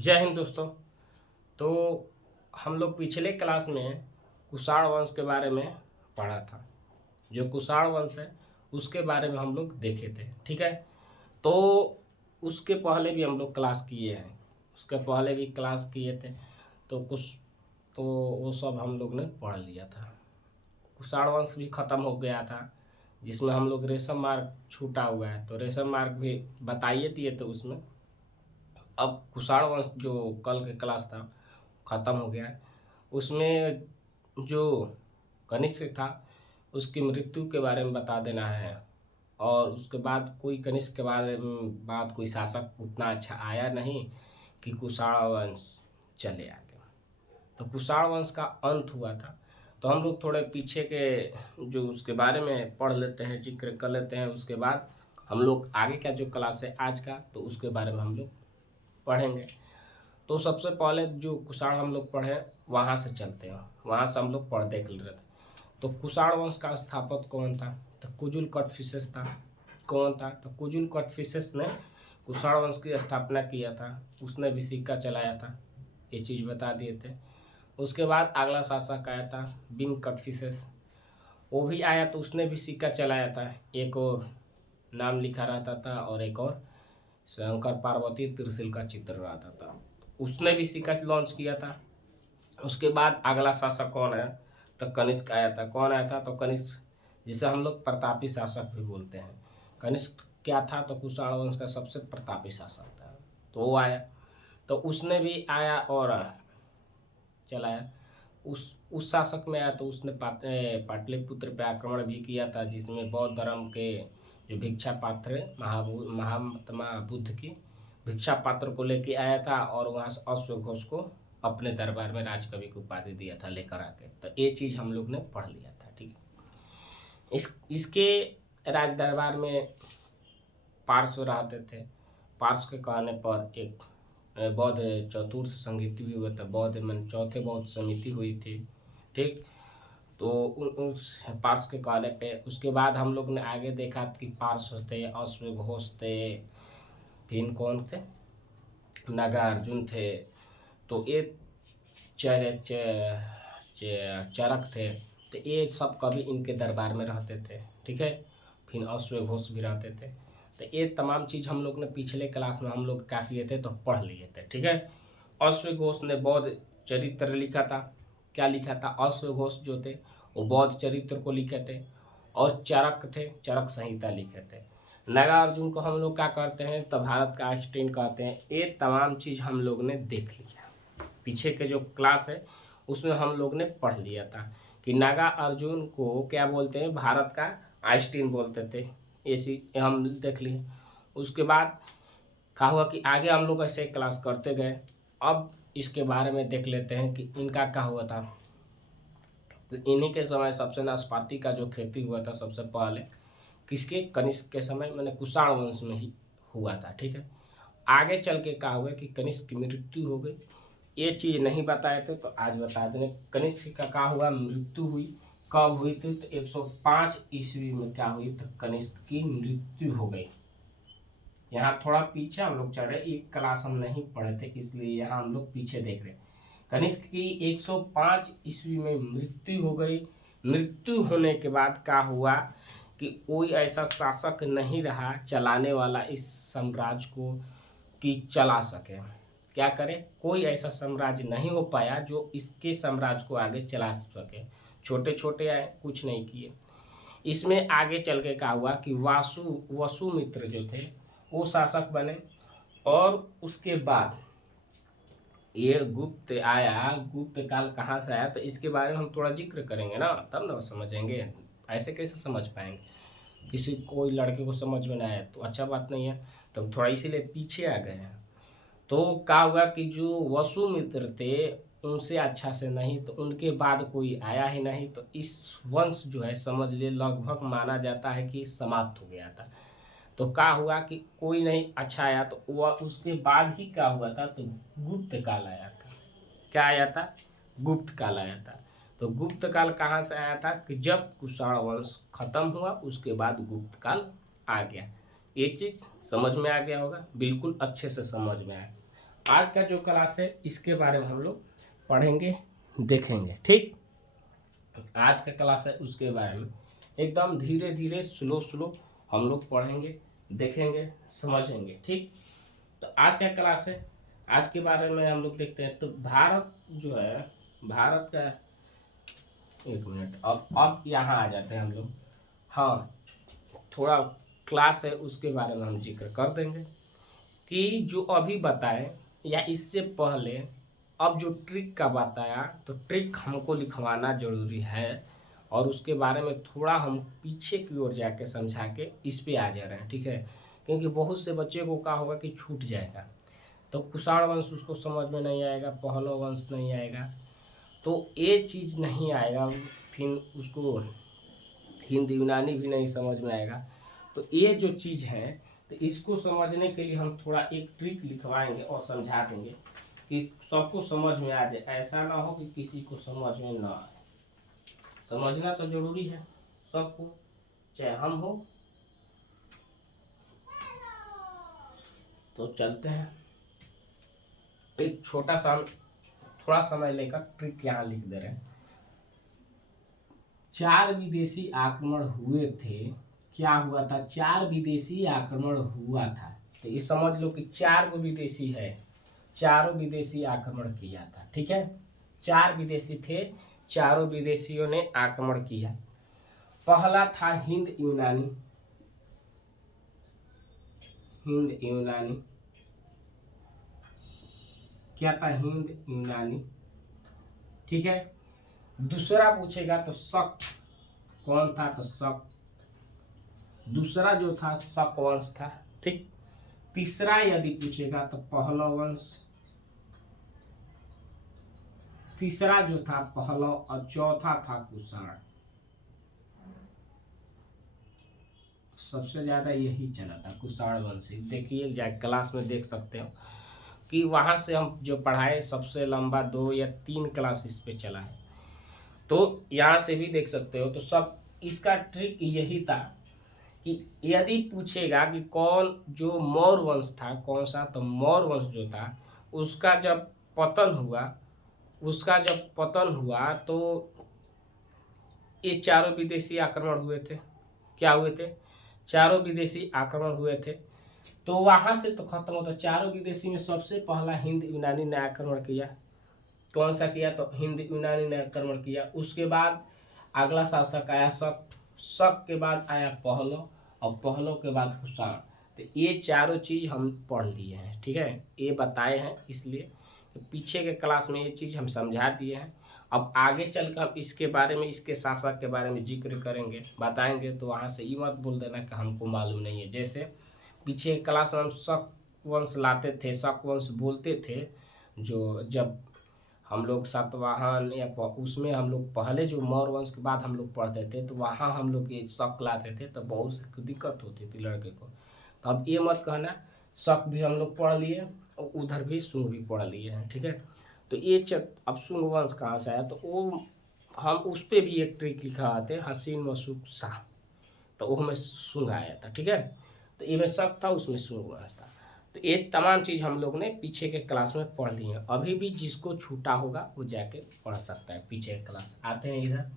जय हिंद दोस्तों। तो हम लोग पिछले क्लास में कुषाण वंश के बारे में पढ़ा था। जो कुषाण वंश है उसके बारे में हम लोग देखे थे, ठीक है। तो उसके पहले भी हम लोग क्लास किए हैं, उसके पहले भी क्लास किए थे। तो कुछ तो वो सब हम लोग ने पढ़ लिया था। कुषाण वंश भी ख़त्म हो गया था, जिसमें हम लोग रेशम मार्ग छूटा हुआ है। तो रेशम मार्ग भी बताइए दिए थे उसमें। अब कुषाण वंश जो कल के क्लास था ख़त्म हो गया है। उसमें जो कनिष्क था उसकी मृत्यु के बारे में बता देना है। और उसके बाद कोई कनिष्क के बारे में बाद कोई शासक उतना अच्छा आया नहीं कि कुषाण वंश चले आगे। तो कुषाण वंश का अंत हुआ था। तो हम लोग थोड़े पीछे के जो उसके बारे में पढ़ लेते हैं, जिक्र कर लेते हैं। उसके बाद हम लोग आगे का जो क्लास है आज का, तो उसके बारे में हम लोग पढ़ेंगे। तो सबसे पहले जो कुषाण हम लोग पढ़े वहाँ से चलते हैं, वहाँ से हम लोग पढ़ देख ले रहे थे। तो कुषाण वंश का स्थापक कौन था? तो कुजुल कटफिसेस था। कौन था? तो कुजुल कटफिसेस ने कुषाण वंश की स्थापना किया था। उसने भी सिक्का चलाया था, ये चीज़ बता दिए थे। उसके बाद अगला शासक आया था बिन कटफिसेस, वो भी आया तो उसने भी सिक्का चलाया था। एक और नाम लिखा रहता था और एक और शंकर पार्वती त्रिशूल का चित्र रहता था। उसने भी सिक्का लॉन्च किया था। उसके बाद अगला शासक कौन है? तो कनिष्क आया था। कौन आया था? तो कनिष्क, जिसे हम लोग प्रतापी शासक भी बोलते हैं। कनिष्क क्या था? तो कुषाण वंश का सबसे प्रतापी शासक था। तो वो आया, तो उसने भी आया और चलाया। उस शासक में आया तो उसने पाटलिपुत्र पे आक्रमण भी किया था, जिसमें बौद्ध धर्म के जो भिक्षा पात्र महात्मा बुद्ध की भिक्षा पात्र को लेके आया था और वहाँ से अश्वघोष को अपने दरबार में राजकवि की उपाधि दिया था लेकर आके। तो ये चीज़ हम लोग ने पढ़ लिया था, ठीक है। इसके राज दरबार में पार्श्व रहते थे। पार्श्व के कहने पर एक बौद्ध चतुर्थ संगीत भी हुआ था। बौद्ध मन चौथे बौद्ध समिति हुई थी, ठीक। तो उस पार्श्व के कहने पे उसके बाद हम लोग ने आगे देखा कि पार्श्व थे, अश्वघोष थे, फिर कौन थे? नागार्जुन थे। तो ये चरक थे। तो ये सब कवि इनके दरबार में रहते थे, ठीक है। फिर अश्वघोष भी रहते थे। तो ये तमाम चीज़ हम लोग ने पिछले क्लास में हम लोग क्या किए थे तो पढ़ लिए थे, ठीक है। अश्वघोष ने बौद्ध चरित्र लिखा था। क्या लिखा था? अश्वघोष जो थे वो बौद्ध चरित्र को लिखे थे। और चरक थे, चरक संहिता लिखे थे। नागार्जुन को हम लोग क्या करते हैं तो भारत का आइंस्टीन कहते हैं। ये तमाम चीज़ हम लोग ने देख लिया। पीछे के जो क्लास है उसमें हम लोग ने पढ़ लिया था कि नागा अर्जुन को क्या बोलते हैं? भारत का आइंस्टीन बोलते थे। ऐसी हम देख लिए। उसके बाद कहा हुआ कि आगे हम लोग ऐसे क्लास करते गए। अब इसके बारे में देख लेते हैं कि इनका क्या हुआ था। तो इन्हीं के समय सबसे नाशपाती का जो खेती हुआ था सबसे पहले किसके? कनिष्क के समय, मैंने कुषाण वंश में ही हुआ था, ठीक है। आगे चल के क्या हुआ कि कनिष्क की मृत्यु हो गई। ये चीज़ नहीं बताए थे तो आज बता दें। कनिष्क का क्या हुआ? मृत्यु हुई। कब हुई थी? तो 105 ईस्वी में क्या हुई? तो कनिष्क की मृत्यु हो गई। यहाँ थोड़ा पीछे हम लोग चढ़े, एक क्लास हम नहीं पढ़े थे इसलिए यहाँ हम लोग पीछे देख रहे हैं। कनिष्क की 105 ईस्वी में मृत्यु हो गई। मृत्यु होने के बाद क्या हुआ कि कोई ऐसा शासक नहीं रहा चलाने वाला इस साम्राज्य को कि चला सके। क्या करे? कोई ऐसा साम्राज्य नहीं हो पाया जो इसके साम्राज्य को आगे चला सके। छोटे छोटे आए, कुछ नहीं किए। इसमें आगे चल के क्या हुआ कि वसुमित्र जो थे वो शासक बने। और उसके बाद ये गुप्त आया। गुप्त काल कहाँ से आया तो इसके बारे में हम थोड़ा जिक्र करेंगे ना, तब ना समझेंगे। ऐसे कैसे समझ पाएंगे? किसी कोई लड़के को समझ में ना आए तो अच्छा बात नहीं है। तो हम थोड़ा इसीलिए पीछे आ गए हैं। तो क्या हुआ कि जो वसुमित्र थे उनसे अच्छा से नहीं, तो उनके बाद कोई आया ही नहीं। तो इस वंश जो है समझ लिए लगभग माना जाता है कि समाप्त हो गया था। तो क्या हुआ कि कोई नहीं अच्छा आया। तो वह उसके बाद ही क्या हुआ था तो गुप्त काल आया था। क्या आया था? गुप्त काल आया था। तो गुप्त काल कहाँ से आया था कि जब कुषाण वंश खत्म हुआ उसके बाद गुप्त काल आ गया। ये चीज़ समझ में आ गया होगा, बिल्कुल अच्छे से समझ में आया। आज का जो क्लास है इसके बारे में हम लोग पढ़ेंगे, देखेंगे। ठीक, आज का क्लास है उसके बारे में एकदम धीरे धीरे स्लो स्लो हम लोग पढ़ेंगे, देखेंगे, समझेंगे। ठीक, तो आज का क्लास है, आज के बारे में हम लोग देखते हैं। तो भारत जो है, भारत का, एक मिनट, अब यहाँ आ जाते हैं हम लोग। हाँ, थोड़ा क्लास है उसके बारे में हम जिक्र कर देंगे कि जो अभी बताए या इससे पहले अब जो ट्रिक का बताया, तो ट्रिक हमको लिखवाना ज़रूरी है और उसके बारे में थोड़ा हम पीछे की ओर जाके समझा के इस पे आ जा रहे हैं। ठीक है, क्योंकि बहुत से बच्चे को क्या होगा कि छूट जाएगा, तो कुषाण वंश उसको समझ में नहीं आएगा, पहलव वंश नहीं आएगा, तो ये चीज़ नहीं आएगा, फिर उसको हिंद यूनानी भी नहीं समझ में आएगा। तो ये जो चीज़ है, तो इसको समझने के लिए हम थोड़ा एक ट्रिक लिखवाएंगे और समझा देंगे कि सबको समझ में आ जाए। ऐसा ना हो कि किसी को समझ में ना आए, समझना तो जरूरी है सबको, चाहे हम हो। तो चलते हैं, एक छोटा सा थोड़ा समय लेकर ट्रिक यहाँ लिख दे रहे हैं। 4 विदेशी आक्रमण हुए थे। क्या हुआ था? 4 विदेशी आक्रमण हुआ था। तो ये समझ लो कि 4 विदेशी है, चारों विदेशी आक्रमण किया था। ठीक है, 4 विदेशी थे, चारों विदेशियों ने आक्रमण किया। पहला था हिंद यूनानी, हिंद यूनानी। क्या था? हिंद यूनानी। ठीक है, दूसरा पूछेगा तो शक, कौन था? तो शक, दूसरा जो था शक वंश था। ठीक, तीसरा यदि पूछेगा तो पहलव वंश, तीसरा जो था पहलव, और चौथा था कुषाण। सबसे ज्यादा यही चला था, कुषाण वंशी। देखिए क्लास में देख सकते हो कि वहां से हम जो पढ़ाए सबसे लंबा 2 या 3 क्लास इस पे चला है, तो यहाँ से भी देख सकते हो। तो सब इसका ट्रिक यही था कि यदि पूछेगा कि कौन जो मौर्य वंश था, कौन सा, तो मौर्य वंश जो था उसका जब पतन हुआ, उसका जब पतन हुआ तो ये चारों विदेशी आक्रमण हुए थे। क्या हुए थे? चारों विदेशी आक्रमण हुए थे। तो वहां से तो खत्म होता, चारों विदेशी में सबसे पहला हिंद यूनानी ने आक्रमण किया। कौन सा किया? तो हिंद यूनानी ने आक्रमण किया। उसके बाद अगला शासक आया शक, शक के बाद आया पहलव, और पहलव के बाद कुषाण। तो ये चारों चीज हम पढ़ लिए हैं। ठीक है, ये बताए हैं इसलिए पीछे के क्लास में ये चीज हम समझा दिए हैं। अब आगे चलकर हम इसके बारे में, इसके शासक के बारे में जिक्र करेंगे, बताएंगे, तो वहाँ से ये मत बोल देना कि हमको मालूम नहीं है। जैसे पीछे क्लास में हम शक वंश लाते थे, शक वंश बोलते थे, जो जब हम लोग सातवाहन या उसमें हम लोग पहले जो मौर्य वंश के बाद हम लोग पढ़ते थे, तो वहाँ हम लोग ये शक लाते थे, तो बहुत सी दिक्कत होती थी लड़के को। तो अब ये मत कहना, शक भी हम लोग पढ़ लिए और उधर भी शुंग भी पढ़ लिए हैं। ठीक है, तो ये अब शुंग वंश कहाँ से आया, तो वो हम उस पर भी एक ट्रिक लिखा आते हसीन मसूक शाह, तो वो हमें शुंग आया था। ठीक है, तो ये में शक था, उसमें शुंग वंश था। तो ये तमाम चीज़ हम लोग ने पीछे के क्लास में पढ़ ली है। अभी भी जिसको छूटा होगा वो जाके पढ़ सकता है पीछे के क्लास। आते हैं इधर,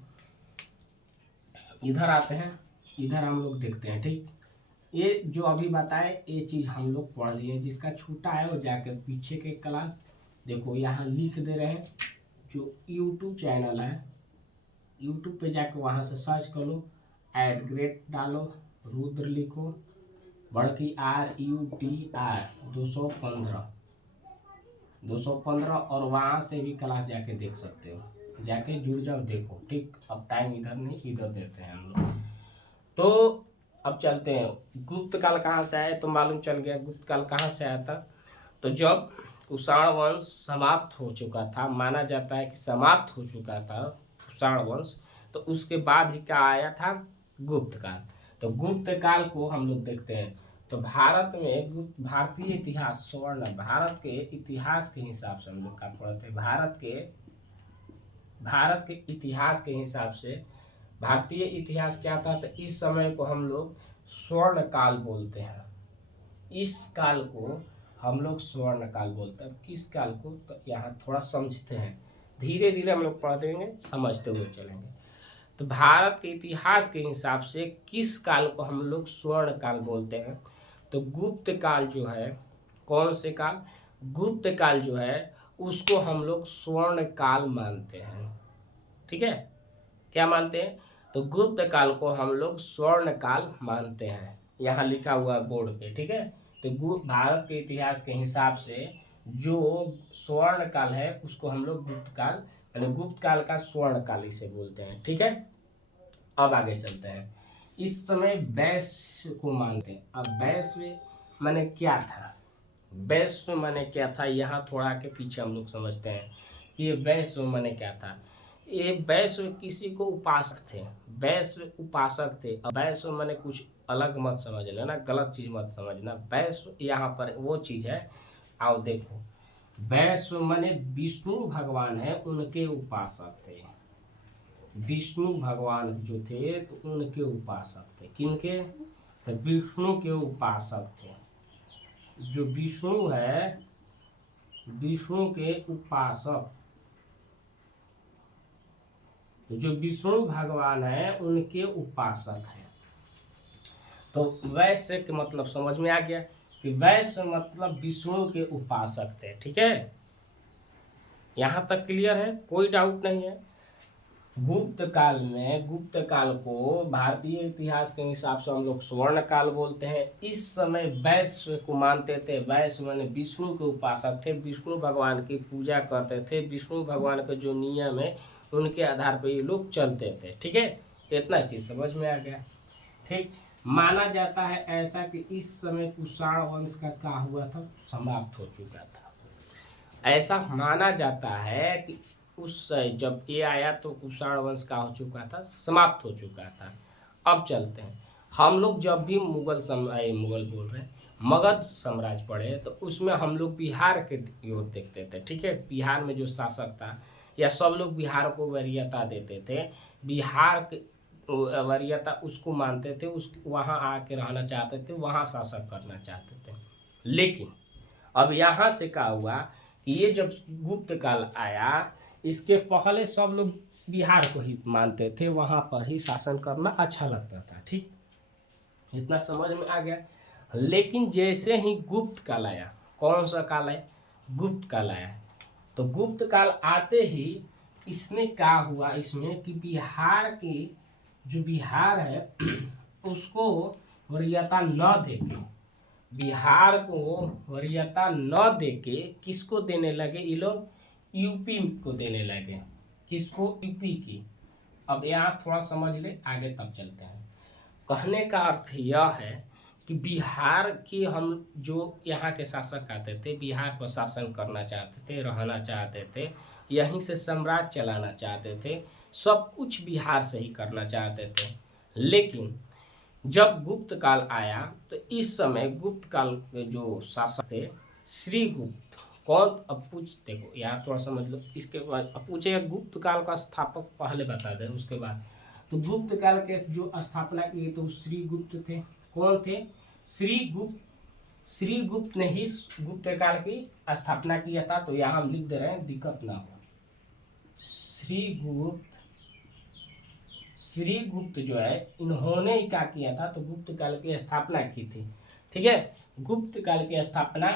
इधर आते हैं, इधर हम लोग देखते हैं। ठीक, ये जो अभी बताए ये चीज़ हम लोग पढ़ लिए। जिसका छूटा है वो जाके पीछे के क्लास देखो, यहाँ लिख दे रहे हैं। जो यूट्यूब चैनल है, यूट्यूब पे जाके वहाँ से सर्च कर लो, ऐड ग्रेड डालो, रुद्र लिखो, बड़की RUTR 215 और वहाँ से भी क्लास जाके देख सकते हो, जाके जुड़ जाओ, देखो। ठीक, अब टाइम इधर नहीं, इधर देते हैं हम लोग। तो अब चलते हैं, गुप्त काल कहाँ से आया, तो मालूम चल गया गुप्त काल कहाँ से आया था। तो जब कुषाण वंश समाप्त हो चुका था, माना जाता है कि समाप्त हो चुका था कुषाण वंश, तो उसके बाद ही क्या आया था? गुप्त काल। तो गुप्त काल को हम लोग देखते हैं। तो भारत में गुप्त, भारतीय इतिहास, स्वर्ण, भारत के इतिहास के हिसाब से हम लोग क्या पढ़ते हैं, भारत के इतिहास के हिसाब से भारतीय इतिहास क्या था, तो इस समय को हम लोग स्वर्ण काल बोलते हैं। इस काल को हम लोग स्वर्ण काल बोलते हैं। किस काल को, तो यहाँ थोड़ा समझते हैं, धीरे धीरे हम लोग पढ़ देंगे, समझते हुए चलेंगे। तो भारत के इतिहास के हिसाब से किस काल को हम लोग स्वर्ण काल बोलते हैं? तो गुप्त काल जो है, कौन से काल? गुप्त काल जो है उसको हम लोग स्वर्ण काल मानते हैं। ठीक है, क्या मानते हैं? तो गुप्त काल को हम लोग स्वर्ण काल मानते हैं, यहाँ लिखा हुआ बोर्ड पे। ठीक है, तो भारत के इतिहास के हिसाब से जो स्वर्ण काल है उसको हम लोग गुप्त काल, यानी गुप्त काल का स्वर्ण काल इसे बोलते हैं। ठीक है, अब आगे चलते हैं। इस समय वैश्य को मानते हैं। अब वैश्य माने क्या था? वैश्य माने क्या था, यहाँ थोड़ा के पीछे हम लोग समझते हैं कि ये वैश्य माने क्या था। ये वैश्य किसी को उपासक थे, वैश्य उपासक थे। अब वैश्य माने कुछ अलग मत समझ लेना, गलत चीज मत समझना। वैश्य यहाँ पर वो चीज है, आओ देखो, वैश्य माने विष्णु भगवान है उनके उपासक थे। विष्णु भगवान जो थे तो उनके उपासक थे। किनके? तो विष्णु के उपासक थे। जो विष्णु है, विष्णु के उपासक, तो जो विष्णु भगवान है उनके उपासक है। तो वैश्य के मतलब समझ में आ गया कि वैश्य मतलब विष्णु के उपासक थे। ठीक है, यहाँ तक क्लियर है, कोई डाउट नहीं है। गुप्त काल में, गुप्त काल को भारतीय इतिहास के हिसाब से हम लोग स्वर्ण काल बोलते हैं। इस समय वैश्य को मानते थे। वैश्य माने विष्णु के उपासक थे, विष्णु भगवान की पूजा करते थे, विष्णु भगवान के जो नियम है उनके आधार पर ये लोग चलते थे। ठीक है, इतना चीज समझ में आ गया। ठीक, माना जाता है ऐसा कि इस समय कुषाण वंश का क्या हुआ था, समाप्त हो चुका था। ऐसा माना जाता है कि उस जब ये आया तो कुषाण वंश का हो चुका था, समाप्त हो चुका था। अब चलते हैं, हम लोग जब भी मुगल बोल रहे हैं, मगध साम्राज्य पढ़े तो उसमें हम लोग बिहार के ओर देखते थे। ठीक है, बिहार में जो शासक था, या सब लोग बिहार को वरीयता देते थे, बिहार के वरीयता उसको मानते थे, उस वहाँ आके रहना चाहते थे, वहाँ शासक करना चाहते थे। लेकिन अब यहाँ से क्या हुआ कि ये जब गुप्त काल आया, इसके पहले सब लोग बिहार को ही मानते थे, वहाँ पर ही शासन करना अच्छा लगता था। ठीक, इतना समझ में आ गया। लेकिन जैसे ही गुप्त काल आया, कौन सा काल है? गुप्त काल आया। तो गुप्त काल आते ही इसमें क्या हुआ, इसमें कि बिहार की जो बिहार है उसको वरीयता न देके, बिहार को वरीयता न देके किसको देने लगे ये लोग? यूपी को देने लगे। किसको? यूपी की। अब यहाँ थोड़ा समझ ले, आगे तब चलते हैं। कहने का अर्थ यह है कि बिहार की हम जो यहाँ के शासक आते थे, बिहार पर शासन करना चाहते थे, रहना चाहते थे, यहीं से साम्राज्य चलाना चाहते थे, सब कुछ बिहार से ही करना चाहते थे। लेकिन जब गुप्त काल आया तो इस समय गुप्त काल के जो शासक थे श्रीगुप्त, कौन? अब पूछ देखो यहाँ थोड़ा समझ लो, इसके बाद अब पूछेगा गुप्त काल का स्थापक पहले बता दें, उसके बाद। तो गुप्त काल के जो स्थापना की तो श्रीगुप्त थे। कौन थे? श्रीगुप्त। श्रीगुप्त ने ही गुप्त काल की स्थापना किया था। तो यहाँ हम लिख दे रहे हैं, दिक्कत ना हो। श्रीगुप्त, श्रीगुप्त जो है इन्होंने ही क्या किया था, तो गुप्त काल की स्थापना की थी। ठीक है, गुप्त काल की स्थापना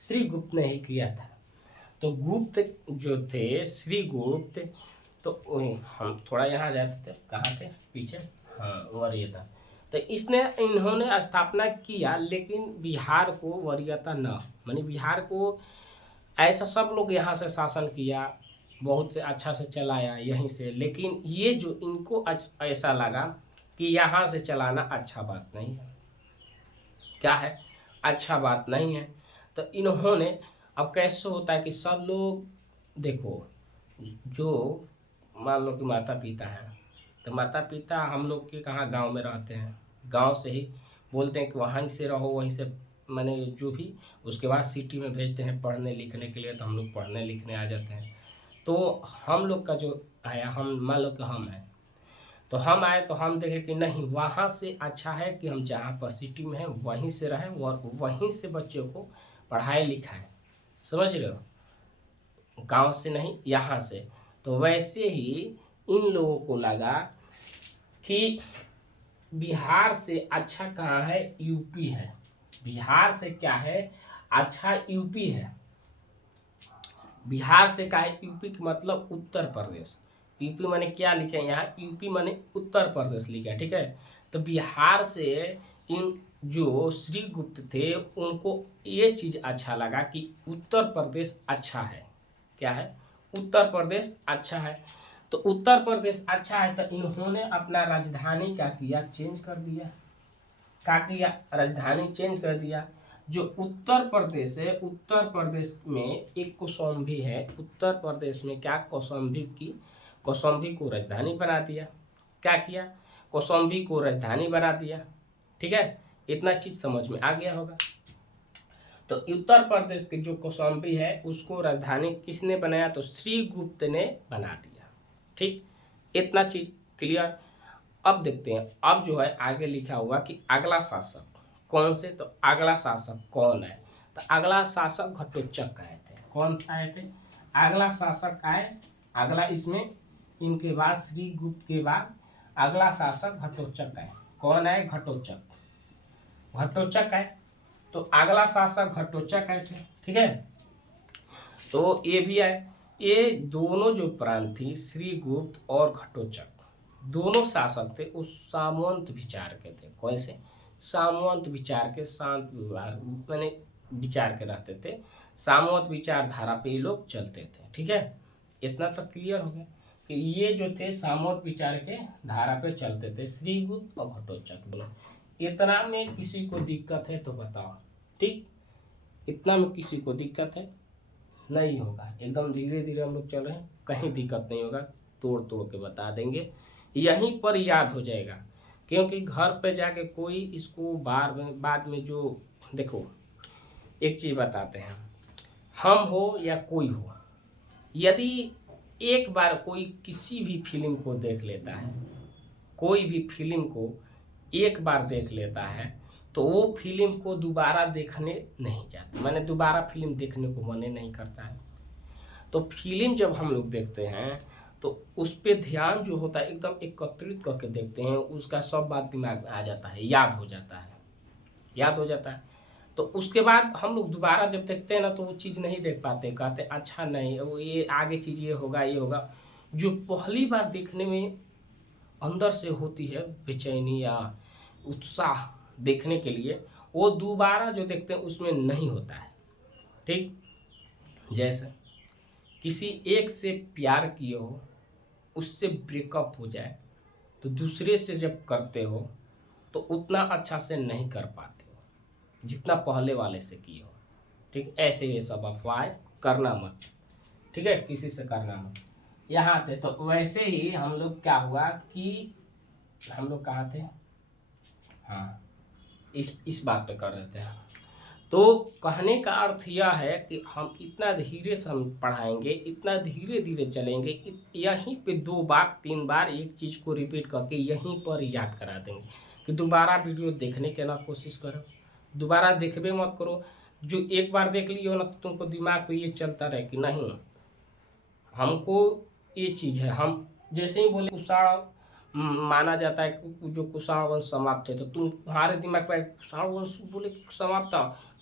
श्रीगुप्त ने ही किया था। तो गुप्त जो थे श्रीगुप्त, तो हम थोड़ा यहाँ जाते थे, कहाँ थे पीछे, हाँ वरीयता। तो इसने इन्होंने स्थापना किया, लेकिन बिहार को वरीयता न, मानी बिहार को ऐसा सब लोग यहाँ से शासन किया, बहुत से अच्छा से चलाया यहीं से, लेकिन ये जो इनको ऐसा लगा कि यहाँ से चलाना अच्छा बात नहीं है। क्या है? अच्छा बात नहीं है। तो इन्होंने, अब कैसे होता है कि सब लोग देखो, जो मान लो कि माता पिता है, तो माता पिता हम लोग के कहाँ गांव में रहते हैं, गांव से ही बोलते हैं कि वहीं से रहो, वहीं से मैंने जो भी, उसके बाद सिटी में भेजते हैं पढ़ने लिखने के लिए, तो हम लोग पढ़ने लिखने आ जाते हैं। तो हम लोग का जो आया, हम मान लो कि हम हैं, तो हम आए तो हम देखें कि नहीं, वहाँ से अच्छा है कि हम जहाँ पर सिटी में हैं वहीं से रहें और वहीं से बच्चों को पढ़ाई लिखाई, समझ रहे हो, गांव से नहीं यहाँ से। तो वैसे ही इन लोगों को लगा कि बिहार से अच्छा कहाँ है, यूपी है। बिहार से क्या है, अच्छा यूपी है। बिहार से क्या है, यूपी का मतलब उत्तर प्रदेश। यूपी माने क्या लिखे हैं यहाँ, यूपी माने उत्तर प्रदेश लिखा है, ठीक है। तो बिहार से इन जो श्रीगुप्त थे उनको ये चीज़ अच्छा लगा कि उत्तर प्रदेश अच्छा है। क्या है, उत्तर प्रदेश अच्छा है। तो उत्तर प्रदेश अच्छा है तो इन्होंने अपना राजधानी क्या किया, चेंज कर दिया। क्या किया, राजधानी चेंज कर दिया। जो उत्तर प्रदेश है, उत्तर प्रदेश में एक कौशाम्बी है। उत्तर प्रदेश में क्या, कौशाम्बी की, कौशाम्बी को राजधानी बना दिया। क्या किया, कौशाम्बी को राजधानी बना दिया। ठीक है, इतना चीज समझ में आ गया होगा। तो उत्तर प्रदेश के जो कौशाम्बी है उसको राजधानी किसने बनाया, तो श्रीगुप्त ने बना दिया। ठीक, इतना चीज क्लियर। अब देखते हैं, अब जो है आगे लिखा हुआ कि अगला शासक कौन से, तो अगला शासक कौन है, तो अगला शासक घटोत्कच आए थे। कौन आए थे, अगला शासक आए। अगला इसमें इनके बाद श्रीगुप्त के बाद अगला शासक घटोत्कच आए। कौन आए, घटोत्कच, घटोत्कच आए। तो अगला शासक घटोत्कच आए थे। ठीक है, तो ये भी आए। ये दोनों जो प्रांत थी, श्रीगुप्त और घटोत्कच, दोनों शासक थे उस सामंत विचार के थे। कौन से, सामंत विचार के, शांत व्यवहार मैंने विचार के रहते थे। सामंत विचारधारा पे ये लोग चलते थे। ठीक है, इतना तक क्लियर हो गया कि ये जो थे सामंत विचार के धारा पे चलते थे, श्रीगुप्त और घटोत्कच दोनों। इतना में किसी को दिक्कत है तो बताओ। ठीक, इतना में किसी को दिक्कत है, नहीं होगा। एकदम धीरे धीरे हम लोग चल रहे हैं, कहीं दिक्कत नहीं होगा, तोड़ तोड़ के बता देंगे, यहीं पर याद हो जाएगा। क्योंकि घर पे जाके कोई इसको बाद में जो, देखो एक चीज़ बताते हैं, हम हो या कोई हो, यदि एक बार कोई किसी भी फिल्म को देख लेता है, कोई भी फिल्म को एक बार देख लेता है, तो वो फिल्म को दोबारा देखने नहीं जाता, मैंने दोबारा फिल्म देखने को मन नहीं करता है। तो फिल्म जब हम लोग देखते हैं तो उस पर ध्यान जो होता है एकदम एकत्रित करके देखते हैं, उसका सब बात दिमाग में आ जाता है, याद हो जाता है, याद हो जाता है। तो उसके बाद हम लोग दोबारा जब देखते हैं ना तो वो चीज़ नहीं देख पाते, कहते अच्छा नहीं वो ये आगे चीज़ ये होगा ये होगा। जो पहली बार देखने में अंदर से होती है बेचैनी या उत्साह देखने के लिए, वो दोबारा जो देखते हैं उसमें नहीं होता है। ठीक, जैसे किसी एक से प्यार किए हो, उससे ब्रेकअप हो जाए तो दूसरे से जब करते हो तो उतना अच्छा से नहीं कर पाते हो जितना पहले वाले से किए हो। ठीक, ऐसे ये सब अफवाह करना मत। ठीक है, किसी से करना मत। यहाँ थे तो वैसे ही हम लोग क्या हुआ कि हम लोग कहाँ थे, हाँ इस बात पे कर रहे थे। तो कहने का अर्थ यह है कि हम इतना धीरे से हम पढ़ाएंगे, इतना धीरे धीरे चलेंगे, यहीं पे 2 बार 3 बार एक चीज़ को रिपीट करके यहीं पर याद करा देंगे कि दोबारा वीडियो देखने के ना कोशिश करो, दोबारा देखबे मत करो। जो एक बार देख लियो ना तो तुमको दिमाग पे ये चलता रहे कि नहीं हमको ये चीज़ है। हम जैसे ही बोले कुषाण माना जाता है कि जो कुषाण वंश समाप्त है, तो तुम्हारे दिमाग पे कुषाण वंश बोले कि समाप्त,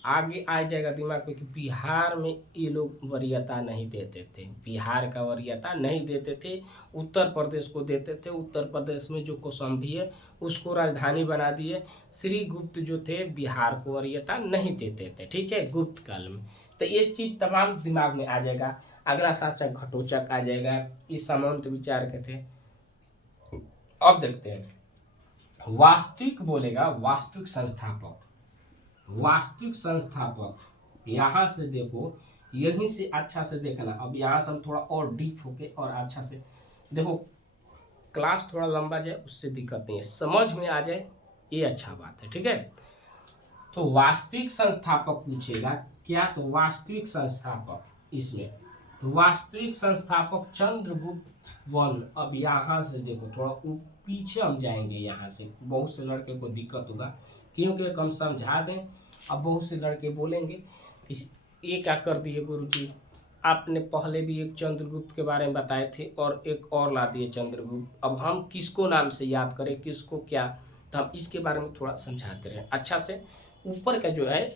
आगे आ जाएगा दिमाग पे कि बिहार में ये लोग वरीयता नहीं देते थे, बिहार का वरीयता नहीं देते थे, उत्तर प्रदेश को देते थे। उत्तर प्रदेश में जो कौशाम्बी है उसको राजधानी बना दिए। श्रीगुप्त जो थे बिहार को वरीयता नहीं देते थे। ठीक है, गुप्त काल में। तो ये चीज़ तमाम दिमाग में आ जाएगा। अगला शासक घटोत्कच आ जाएगा, ये सामंत विचार के थे। अब देखते हैं वास्तविक बोलेगा, वास्तविक संस्थापक, वास्तविक संस्थापक यहाँ से देखो, यहीं से अच्छा से देखना। अब यहाँ से हम थोड़ा और डीप होके और अच्छा से देखो, क्लास थोड़ा लंबा जाए उससे दिक्कत नहीं है, समझ में आ जाए ये अच्छा बात है। ठीक है, तो वास्तविक संस्थापक पूछेगा क्या, तो वास्तविक संस्थापक इसमें, तो वास्तविक संस्थापक चंद्रगुप्त वन। अब यहाँ से देखो थोड़ा पीछे हम जाएंगे, यहाँ से बहुत से लड़के को दिक्कत होगा क्योंकि हम समझा दें। अब बहुत से लड़के बोलेंगे ये क्या कर दिए गुरुजी, आपने पहले भी एक चंद्रगुप्त के बारे में बताए थे और एक और ला दिए चंद्रगुप्त, अब हम किसको नाम से याद करें, किसको क्या, तो हम इसके बारे में थोड़ा समझाते रहे अच्छा से। ऊपर का जो है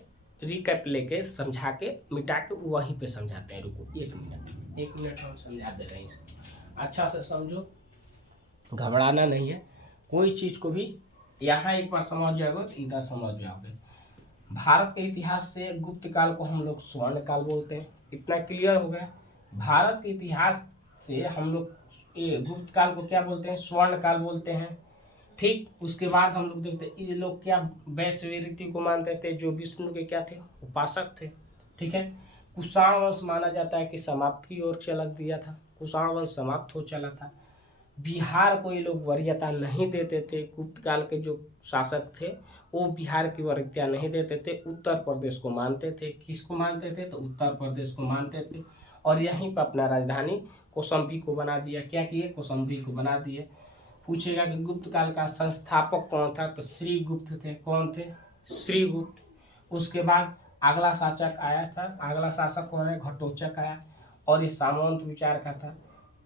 रिकैप लेके समझा के मिटा के वहीं पे समझाते हैं। रुको 1 मिनट हम समझा दे रहे हैं इसको, अच्छा से समझो, घबराना नहीं है कोई चीज़ को भी। यहाँ एक बार समझ जाओगे तो इधर समझ जाओगे। भारत के इतिहास से गुप्त काल को हम लोग स्वर्ण काल बोलते हैं, इतना क्लियर हो गया। भारत के इतिहास से हम लोग ये गुप्त काल को क्या बोलते हैं, स्वर्ण काल बोलते हैं। ठीक, उसके बाद हम लोग देखते हैं ये लोग क्या वैश्यवृत्ति को मानते थे, जो विष्णु के क्या थे, उपासक थे। ठीक है, कुषाण वंश माना जाता है कि समाप्त की ओर चला दिया था, कुषाण वंश समाप्त हो चला था। बिहार को ये लोग वरीयता नहीं देते थे, गुप्त काल के जो शासक थे वो बिहार की वरीयता नहीं देते थे, उत्तर प्रदेश को मानते थे। किसको मानते थे, तो उत्तर प्रदेश को मानते थे। और यहीं पर अपना राजधानी कौशाम्बी को बना दिया। क्या किए, कौशाम्बी को बना दिए। पूछेगा कि गुप्त काल का संस्थापक कौन था, तो श्रीगुप्त थे। कौन थे, श्रीगुप्त। उसके बाद अगला शासक आया था, अगला शासक कौन है, घटोत्कच आया, और ये सामंत विचार का था।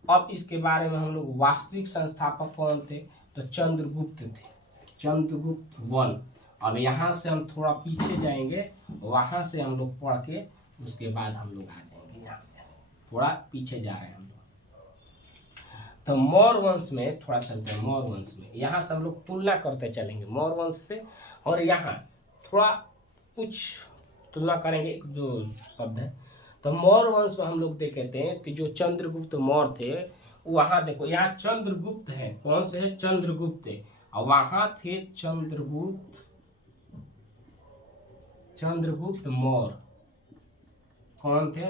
अब इसके बारे में हम लोग वास्तविक संस्थापक कौन थे, तो चंद्रगुप्त थे, चंद्रगुप्त वन। अब यहाँ से हम थोड़ा पीछे जाएंगे, वहाँ से हम लोग पढ़ के उसके बाद हम लोग आ जाएंगे। यहाँ थोड़ा पीछे जा रहे हैं हम लोग, तो मौर्य वंश में थोड़ा चलते हैं। मौर्य वंश में यहाँ से हम लोग तुलना करते चलेंगे मौर्य वंश से, और यहाँ थोड़ा कुछ तुलना करेंगे जो शब्द है। तो मौर्य वंश में हम लोग देखते हैं कि जो चंद्रगुप्त मौर्य थे, वहाँ देखो यहाँ चंद्रगुप्त है, कौन से है, चंद्रगुप्त है, और वहाँ थे चंद्रगुप्त मौर्य। कौन थे,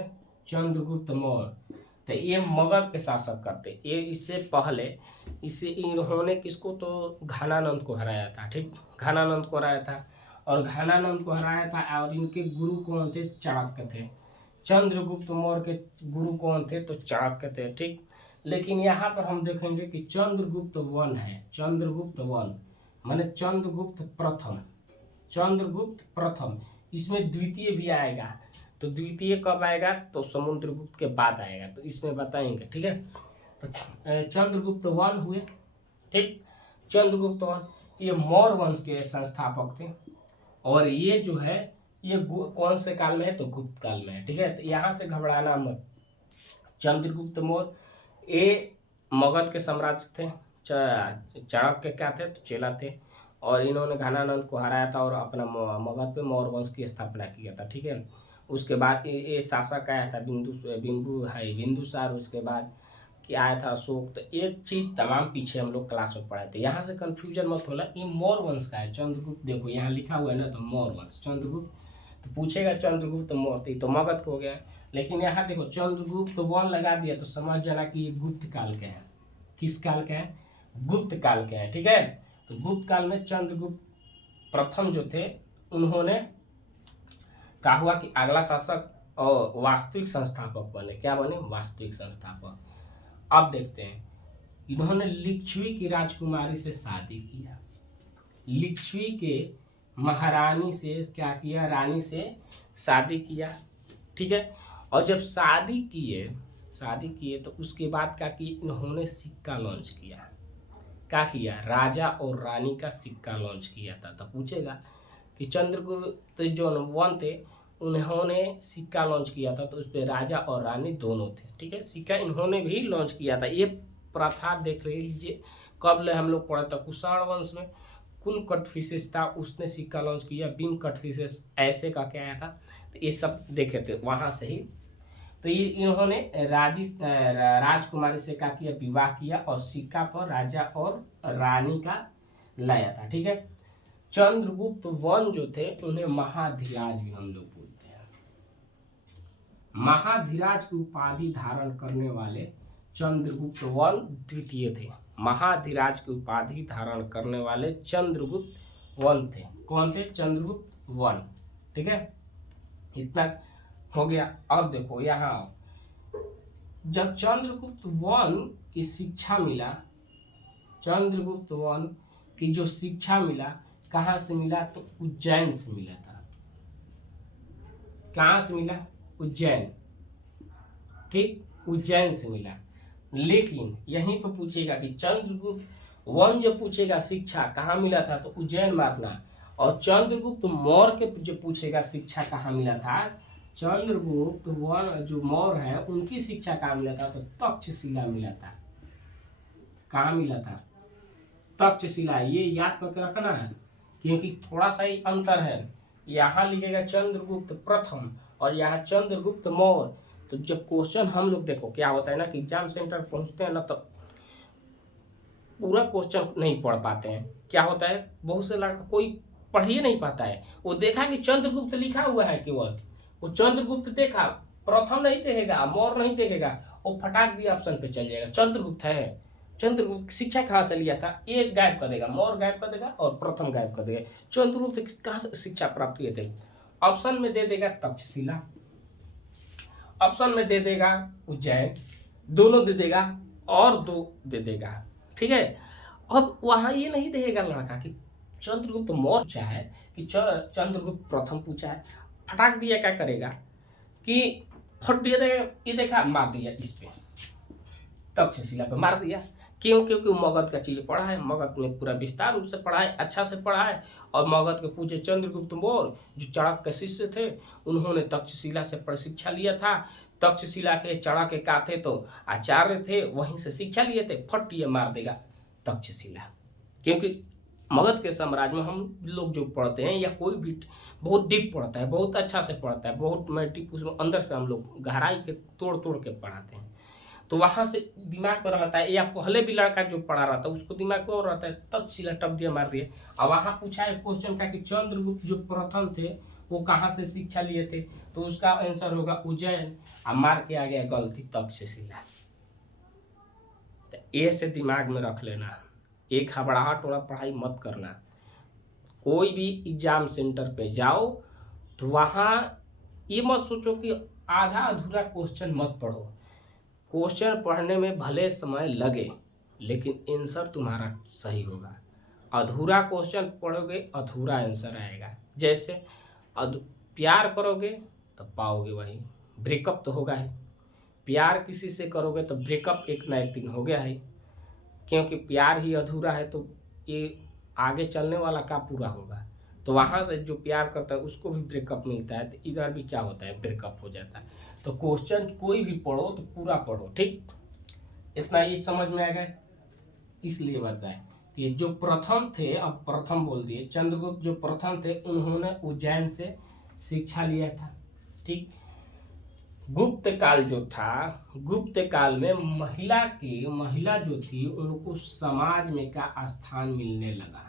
चंद्रगुप्त मौर्य। तो ये मगध के शासक करते, ये इससे पहले इसे इन्होंने किसको, तो घनानंद को हराया था। ठीक, घनानंद को हराया था, और घनानंद को हराया था। और इनके गुरु कौन थे, चाणक्य थे। चंद्रगुप्त मौर्य के गुरु कौन थे, तो चाणक्य थे। ठीक, लेकिन यहाँ पर हम देखेंगे कि चंद्रगुप्त वन है, चंद्रगुप्त वन माने चंद्रगुप्त प्रथम, चंद्रगुप्त प्रथम। इसमें द्वितीय भी आएगा, तो द्वितीय कब आएगा, तो समुद्रगुप्त के बाद आएगा, तो इसमें बताएंगे। ठीक है, तो चंद्रगुप्त वन हुए। ठीक, चंद्रगुप्त वन ये मौर्य वंश के संस्थापक थे, और ये जो है ये कौन से काल में है, तो गुप्त काल में है। ठीक है, तो यहाँ से घबराना मत। चंद्रगुप्त मौर्य ये मगध के साम्राज्य थे, चाणक्य क्या थे, तो चेला थे, और इन्होंने घनानंद को हराया था और अपना मगध पे मौर्य वंश की स्थापना किया था। ठीक है, उसके बाद ये शासक आया था बिंदुसार, उसके बाद क्या आया था, अशोक। तो एक चीज़ तमाम पीछे हम लोग क्लास में पढ़े थे, यहाँ से कन्फ्यूजन मत होला। ये मौर्य वंश का है, चंद्रगुप्त देखो यहाँ लिखा हुआ है ना, तो मौर्य वंश चंद्रगुप्त। तो पूछेगा चंद्रगुप्त मौर्य, तो मगध को हो गया। लेकिन यहाँ देखो चंद्रगुप्त वन लगा दिया, तो समझ जाना कि ये गुप्त काल के हैं। किस काल के हैं, गुप्त काल के हैं। ठीक है, तो गुप्त काल में चंद्रगुप्त प्रथम जो थे, उन्होंने कहा हुआ कि अगला शासक और वास्तविक संस्थापक बने। क्या बने, वास्तविक संस्थापक। अब देखते हैं, इन्होंने लिच्छवी की राजकुमारी से शादी किया, लिच्छवी के महारानी से क्या किया, रानी से शादी किया। ठीक है, और जब शादी किए तो उसके बाद क्या किया, इन्होंने सिक्का लॉन्च किया। क्या किया, राजा और रानी का सिक्का लॉन्च किया था। तो पूछेगा कि चंद्रगुप्त जो वन थे, उन्होंने सिक्का लॉन्च किया था, तो उस पर राजा और रानी दोनों थे। ठीक है, सिक्का इन्होंने भी लॉन्च किया था। ये प्रथा देख लीजिए, कब ले हम लोग पढ़ा था, कुषाण वंश में कुल कटफिशेस था, उसने सिक्का लॉन्च किया, बिंग कटफिशेस ऐसे का क्या आया था, तो ये सब देखे थे वहाँ से ही। तो ये इन्होंने राजकुमारी से क्या किया, विवाह किया, और सिक्का पर राजा और रानी का लाया था। ठीक है, चंद्रगुप्त वन जो थे उन्हें महाधिराज भी हम लोग बोलते हैं। महाधिराज की उपाधि धारण करने वाले चंद्रगुप्त वन द्वितीय थे। महाधिराज की उपाधि धारण करने वाले चंद्रगुप्त वन थे। कौन थे, चंद्रगुप्त वन। ठीक है, इतना हो गया। अब देखो यहाँ, जब चंद्रगुप्त वन की शिक्षा मिला, चंद्रगुप्त वन की जो शिक्षा मिला कहाँ से मिला, तो उज्जैन से मिला था। कहाँ से मिला? उज्जैन, ठीक, उज्जैन से मिला। लेकिन यहीं पर पूछेगा कि चंद्रगुप्त वन जो पूछेगा शिक्षा कहाँ मिला था तो उज्जैन मारना, और चंद्रगुप्त मौर्य के जो पूछेगा शिक्षा कहाँ मिला था, चंद्रगुप्त वन जो मौर्य है उनकी शिक्षा कहाँ मिला था तो तक्षशिला मिला था। कहाँ मिला था? तक्षशिला। ये याद करके रखना है क्योंकि थोड़ा सा ही अंतर है, यहाँ लिखेगा चंद्रगुप्त प्रथम और यहाँ चंद्रगुप्त मौर्य। तो जब क्वेश्चन हम लोग देखो क्या होता है ना कि एग्जाम सेंटर पहुंचते हैं ना तब पूरा क्वेश्चन नहीं पढ़ पाते हैं। क्या होता है, बहुत से लड़का कोई पढ़ ही नहीं पाता है, वो देखा कि चंद्रगुप्त लिखा हुआ है केवल, वो चंद्रगुप्त देखा, प्रथम नहीं देखेगा, मौर्य नहीं देखेगा, वो फटाक दिया ऑप्शन पे चल जाएगा चंद्रगुप्त है। चंद्रगुप्त शिक्षा कहाँ से लिया था, एक गायब कर देगा, मौर्य गायब कर देगा और प्रथम गायब कर देगा, चंद्रगुप्त कहाँ से शिक्षा प्राप्त किए थे। ऑप्शन में दे देगा तक्षशिला, ऑप्शन में दे देगा उज्जैन, दोनों दे देगा और दो दे देगा, ठीक है। अब वहां ये नहीं देगा लड़का कि चंद्रगुप्त मौर्य पूछा है कि चंद्रगुप्त प्रथम पूछा है, फटाक दिया क्या करेगा कि फट दिया, ये देखा मार दिया इस पे तक्षशिला पे मार दिया। क्यों? क्योंकि मगध का चीज पढ़ा है, मगध में पूरा विस्तार रूप से पढ़ा है, अच्छा से पढ़ा है। और मगध के पूछे चंद्रगुप्त मौर्य जो चाणक्य के शिष्य थे, उन्होंने तक्षशिला से प्रशिक्षा लिया था। तक्षशिला के चाणक्य का थे तो आचार्य थे, वहीं से शिक्षा लिए थे, फट ये मार देगा तक्षशिला। क्योंकि मगध के साम्राज्य में हम लोग जो पढ़ते हैं या कोई भी बहुत डीप पढ़ता है, बहुत अच्छा से पढ़ता है, बहुत डीप उसमें अंदर से हम लोग गहराई के तोड़ तोड़ के पढ़ाते हैं, तो वहां से दिमाग में रहता है। या पहले भी लड़का जो पढ़ा रहा था उसको दिमाग में और रहता है, तक्षशिला टप दिया मार दिया। और वहां पूछा है क्वेश्चन का कि चंद्रगुप्त जो प्रथम थे वो कहाँ से शिक्षा लिए थे, तो उसका आंसर होगा उज्जैन, और मार के आ गया गलती तक्षशिला। ए से दिमाग में रख लेना, एक हबड़ाहट वाला पढ़ाई मत करना। कोई भी एग्जाम सेंटर पे जाओ तो वहाँ ये मत सोचो कि आधा अधूरा क्वेश्चन मत पढ़ो। क्वेश्चन पढ़ने में भले समय लगे लेकिन आंसर तुम्हारा सही होगा। अधूरा क्वेश्चन पढ़ोगे अधूरा आंसर आएगा। जैसे प्यार करोगे तो पाओगे वही, ब्रेकअप तो होगा ही। प्यार किसी से करोगे तो ब्रेकअप एक ना एक दिन हो गया है, क्योंकि प्यार ही अधूरा है तो ये आगे चलने वाला का पूरा होगा। तो वहाँ से जो प्यार करता है उसको भी ब्रेकअप मिलता है, तो इधर भी क्या होता है, ब्रेकअप हो जाता है। तो क्वेश्चन कोई भी पढ़ो तो पूरा पढ़ो, ठीक। इतना ये समझ में आएगा, इसलिए बताए कि जो प्रथम थे, अब प्रथम बोल दिए, चंद्रगुप्त जो प्रथम थे उन्होंने उज्जैन से शिक्षा लिया था, ठीक। गुप्त काल जो था, गुप्त काल में महिला जो थी उनको समाज में का स्थान मिलने लगा।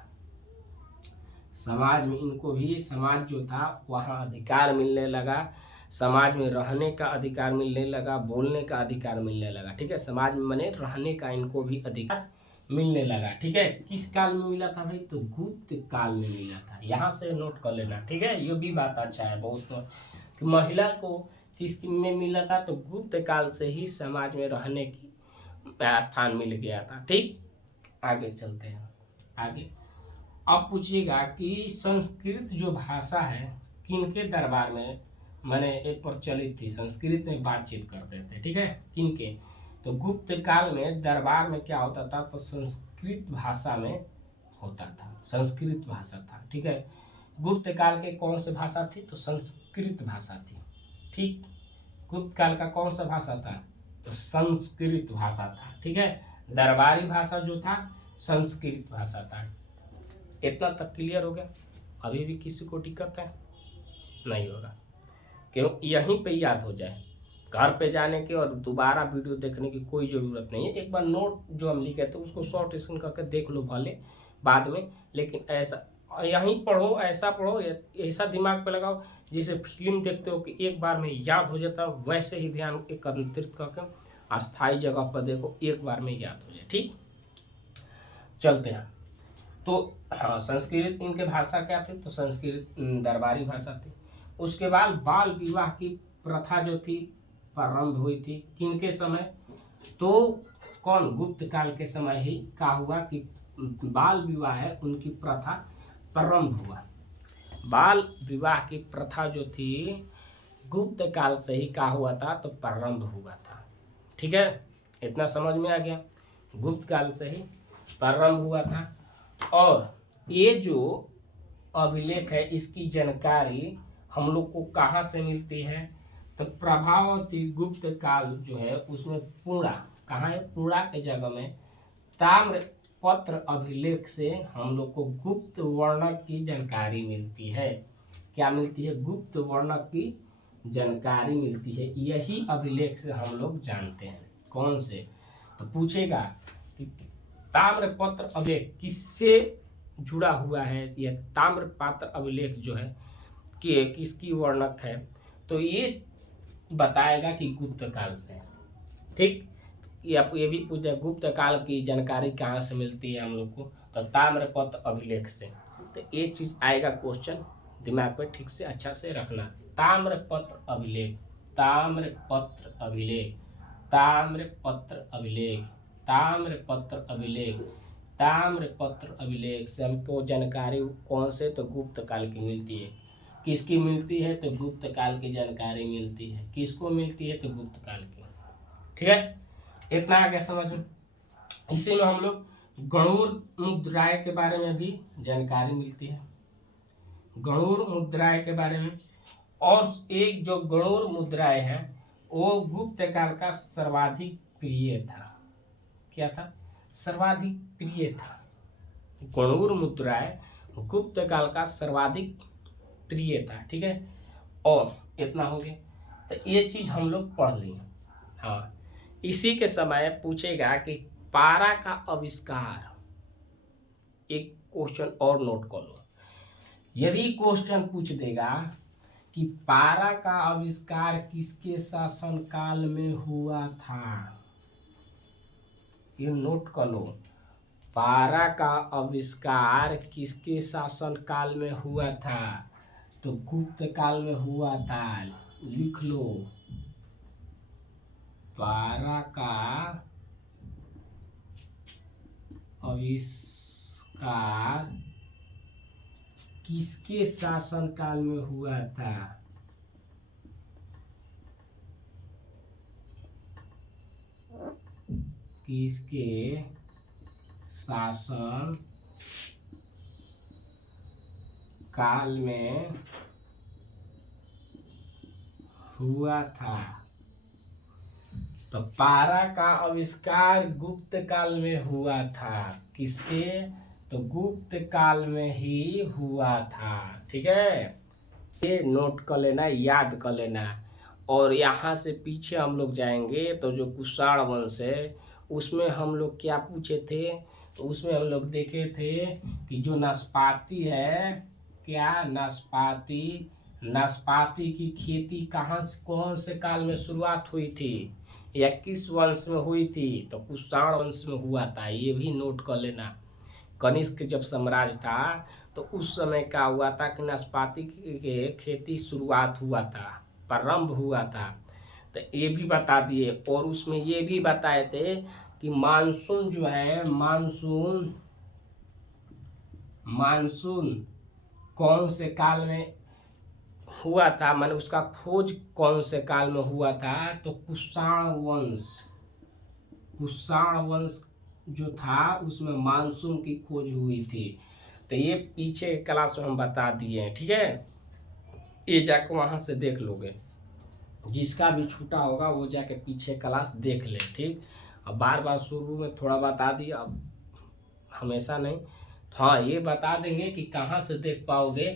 समाज में इनको भी, समाज जो था वहाँ अधिकार मिलने लगा, समाज में रहने का अधिकार मिलने लगा, बोलने का अधिकार मिलने लगा, ठीक है। समाज में मने रहने का इनको भी अधिकार मिलने लगा, ठीक है। किस काल में मिला था भाई, तो गुप्त काल में मिला था। यहाँ से नोट कर लेना, ठीक है। ये भी बात अच्छा है बहुत, कि महिला को किस में मिला था, तो गुप्त काल से ही समाज में रहने की स्थान मिल गया था, ठीक। आगे चलते हैं आगे। अब पूछिएगा कि संस्कृत जो भाषा है किनके दरबार में माने एक प्रचलित थी, संस्कृत में बातचीत करते थे, ठीक है। किनके, तो गुप्त काल में दरबार में क्या होता था, तो संस्कृत भाषा में होता था, संस्कृत भाषा था, ठीक है। गुप्त काल के कौन सी भाषा थी, तो संस्कृत भाषा थी, ठीक। गुप्त काल का कौन सा भाषा था, तो संस्कृत भाषा था, ठीक है। दरबारी भाषा जो था संस्कृत भाषा था। इतना तक क्लियर हो गया। अभी भी किसी को दिक्कत है? नहीं होगा, क्यों, यहीं पे याद हो जाए, घर पे जाने के और दोबारा वीडियो देखने की कोई ज़रूरत नहीं है। एक बार नोट जो हम लिखे थे उसको शॉर्ट स्क्रीन करके देख लो भले बाद में, लेकिन ऐसा यहीं पढ़ो, ऐसा पढ़ो, ऐसा दिमाग पे लगाओ जिसे फिल्म देखते हो कि एक बार में याद हो जाता है, वैसे ही ध्यान एकत्रित करके अस्थायी जगह पर देखो, एक बार में याद हो जाए, ठीक। चलते हैं। तो हाँ, संस्कृत इनके भाषा क्या थी, तो संस्कृत दरबारी भाषा थी। उसके बाद बाल विवाह की प्रथा जो थी प्रारंभ हुई थी किनके समय, तो कौन, गुप्त काल के समय ही क्या हुआ कि बाल विवाह है उनकी प्रथा प्रारंभ हुआ। बाल विवाह की प्रथा जो थी गुप्त काल से ही क्या हुआ था, तो प्रारंभ हुआ था। ठीक है, इतना समझ में आ गया। गुप्त काल से ही प्रारंभ हुआ था। और ये जो अभिलेख है इसकी जानकारी हम लोग को कहाँ से मिलती है, तो प्रभावती गुप्त काल जो है उसमें पूर्णा, कहाँ है, पूर्णा के जगह में ताम्र पत्र अभिलेख से हम लोग को गुप्त वर्णक की जानकारी मिलती है। क्या मिलती है, गुप्त वर्णक की जानकारी मिलती है। यही अभिलेख से हम लोग जानते हैं। कौन से, तो पूछेगा कि ताम्र पत्र अभिलेख किससे जुड़ा हुआ है, यह ताम्र पात्र अभिलेख जो है कि किसकी वर्णक है, तो ये बताएगा कि गुप्त काल से। ठीक, ये भी पूछा गुप्त काल की जानकारी कहाँ से मिलती है हम लोग को, तो ताम्रपत्र अभिलेख से। तो ये चीज आएगा क्वेश्चन, दिमाग पे ठीक से अच्छा से रखना। ताम्रपत्र अभिलेख, ताम्रपत्र अभिलेख, ताम्रपत्र अभिलेख, ताम्रपत्र अभिलेख, ताम्रपत्र अभिलेख से हमको जानकारी कौन से, तो गुप्त काल की मिलती है। किसकी मिलती है, तो गुप्त काल की जानकारी मिलती है। किसको मिलती है, तो गुप्त काल की। ठीक है, इतना आ गया समझ में। इसी में हम लोग गणूर मुद्राएं के बारे में भी जानकारी मिलती है, गणूर मुद्राएं के बारे में। और एक जो गणूर मुद्राएं है वो गुप्त काल का सर्वाधिक प्रिय था। क्या था, सर्वाधिक प्रिय था। गणूर मुद्राएं गुप्त काल का सर्वाधिक प्रिय था। ठीक है, और इतना हो गया। तो ये चीज हम लोग पढ़ लिए। हाँ, इसी के समय पूछेगा कि पारा का आविष्कार, एक क्वेश्चन और नोट कर लो। यदि क्वेश्चन पूछ देगा कि पारा का आविष्कार किसके शासन काल में हुआ था, ये नोट कर लो। पारा का आविष्कार किसके शासन काल में हुआ था, तो गुप्त काल में हुआ था। लिख लो, पारा का आविष्कार किसके शासन काल में हुआ था, किसके शासन काल में हुआ था। तो पारा का आविष्कार गुप्त काल में हुआ था। किसके, तो गुप्त काल में ही हुआ था। ठीक है, ये नोट कर लेना, याद कर लेना। और यहाँ से पीछे हम लोग जाएंगे तो जो कुषाण वंश है उसमें हम लोग क्या पूछे थे, तो उसमें हम लोग देखे थे कि जो नाशपाती है, क्या नाशपाती, नाशपाती की खेती कहाँ से, कौन से काल में शुरुआत हुई थी, या किस वंश में हुई थी, तो कुषाण वंश में हुआ था। ये भी नोट कर लेना। कनिष्क जब साम्राज्य था तो उस समय क्या हुआ था कि नाशपाती के खेती शुरुआत हुआ था, प्रारंभ हुआ था। तो ये भी बता दिए। और उसमें ये भी बताए थे कि मानसून जो है, मानसून, मानसून कौन से काल में हुआ था, माने उसका खोज कौन से काल में हुआ था, तो कुषाण वंश, कुषाण वंश जो था उसमें मानसून की खोज हुई थी। तो ये पीछे क्लास में हम बता दिए हैं। ठीक है, ये जाके वहाँ से देख लोगे, जिसका भी छूटा होगा वो जाके पीछे क्लास देख ले। ठीक, अब बार बार शुरू में थोड़ा बता दिया, अब हमेशा नहीं। तो हाँ, ये बता देंगे कि कहाँ से देख पाओगे,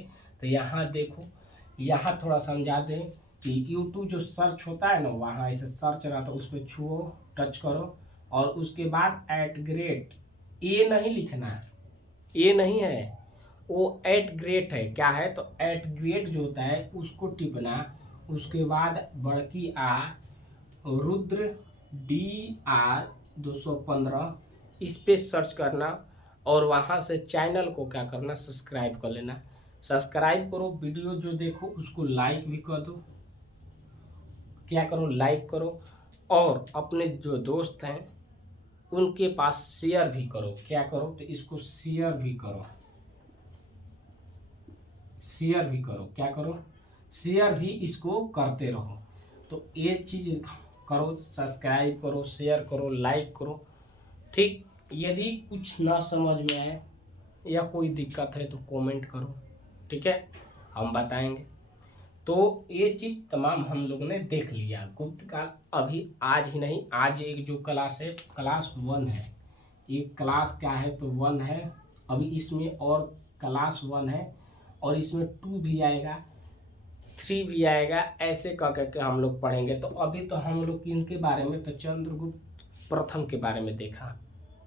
तो यहाँ देखो, यहाँ थोड़ा समझा दें कि YouTube जो सर्च होता है ना, वहाँ ऐसे सर्च रहता है, उस पर छुओ, टच करो, और उसके बाद @ ए नहीं लिखना है, ए नहीं है, वो @ है। क्या है, तो @ जो होता है उसको टिपना, उसके बाद बड़की आ, रुद्र DR 215, इस पे सर्च करना, और वहाँ से चैनल को क्या करना, सब्सक्राइब कर लेना। सब्सक्राइब करो, वीडियो जो देखो उसको लाइक भी कर दो। क्या करो, लाइक करो, और अपने जो दोस्त हैं उनके पास शेयर भी करो। क्या करो, तो इसको शेयर भी करो, शेयर भी करो। क्या करो, शेयर भी इसको करते रहो। तो ये चीज़ करो, सब्सक्राइब करो, शेयर करो, लाइक करो, ठीक। यदि कुछ ना समझ में आए या कोई दिक्कत है तो कमेंट करो, ठीक है, हम बताएंगे। तो ये चीज़ तमाम हम लोगों ने देख लिया गुप्त काल। अभी आज ही नहीं, आज एक जो क्लास है क्लास 1 है, ये क्लास क्या है तो 1 है। अभी इसमें और क्लास 1 है और इसमें 2 भी आएगा, 3 भी आएगा, ऐसे कह करके हम लोग पढ़ेंगे। तो अभी तो हम लोग इनके बारे में तो चंद्रगुप्त प्रथम के बारे में देखा,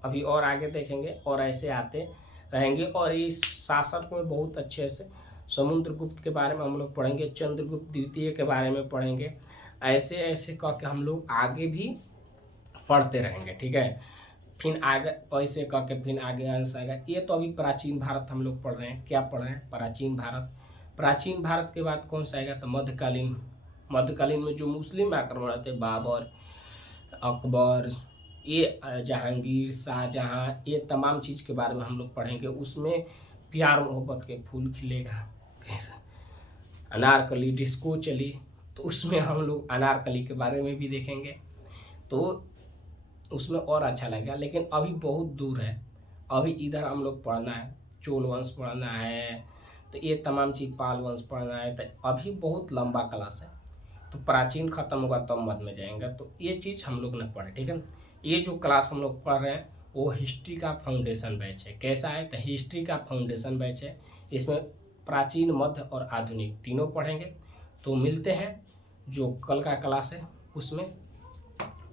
अभी और आगे देखेंगे और ऐसे आते रहेंगे। और इस शासक में बहुत अच्छे से समुद्रगुप्त के बारे में हम लोग पढ़ेंगे, चंद्रगुप्त द्वितीय के बारे में पढ़ेंगे, ऐसे ऐसे कह के हम लोग आगे भी पढ़ते रहेंगे, ठीक है। फिर आगे ऐसे कह के फिर आगे अंश आएगा। ये तो अभी प्राचीन भारत हम लोग पढ़ रहे हैं, क्या पढ़ रहे हैं, प्राचीन भारत। प्राचीन भारत के बाद कौन सा आएगा तो मध्यकालीन। मध्यकालीन में जो मुस्लिम आक्रमण थे, बाबर, अकबर, ये जहांगीर, शाहजहां, ये तमाम चीज़ के बारे में हम लोग पढ़ेंगे। उसमें प्यार मोहब्बत के फूल खिलेगा, कैसा अनारकली डिस्को चली, तो उसमें हम लोग अनारकली के बारे में भी देखेंगे, तो उसमें और अच्छा लगेगा। लेकिन अभी बहुत दूर है, अभी इधर हम लोग पढ़ना है, चोल वंश पढ़ना है, तो ये तमाम चीज़, पाल वंश पढ़ना है, तो अभी बहुत लंबा क्लास है। तो प्राचीन खत्म होगा तब मध्य में जाएंगे, तो ये चीज़ हम लोग ने पढ़े, ठीक है। ये जो क्लास हम लोग पढ़ रहे हैं वो हिस्ट्री का फाउंडेशन बैच है। कैसा है तो हिस्ट्री का फाउंडेशन बैच है, इसमें प्राचीन, मध्य और आधुनिक तीनों पढ़ेंगे। तो मिलते हैं जो कल का क्लास है उसमें,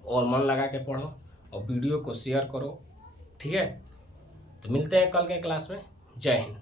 और मन लगा के पढ़ो और वीडियो को शेयर करो, ठीक है। तो मिलते हैं कल के क्लास में। जय हिंद।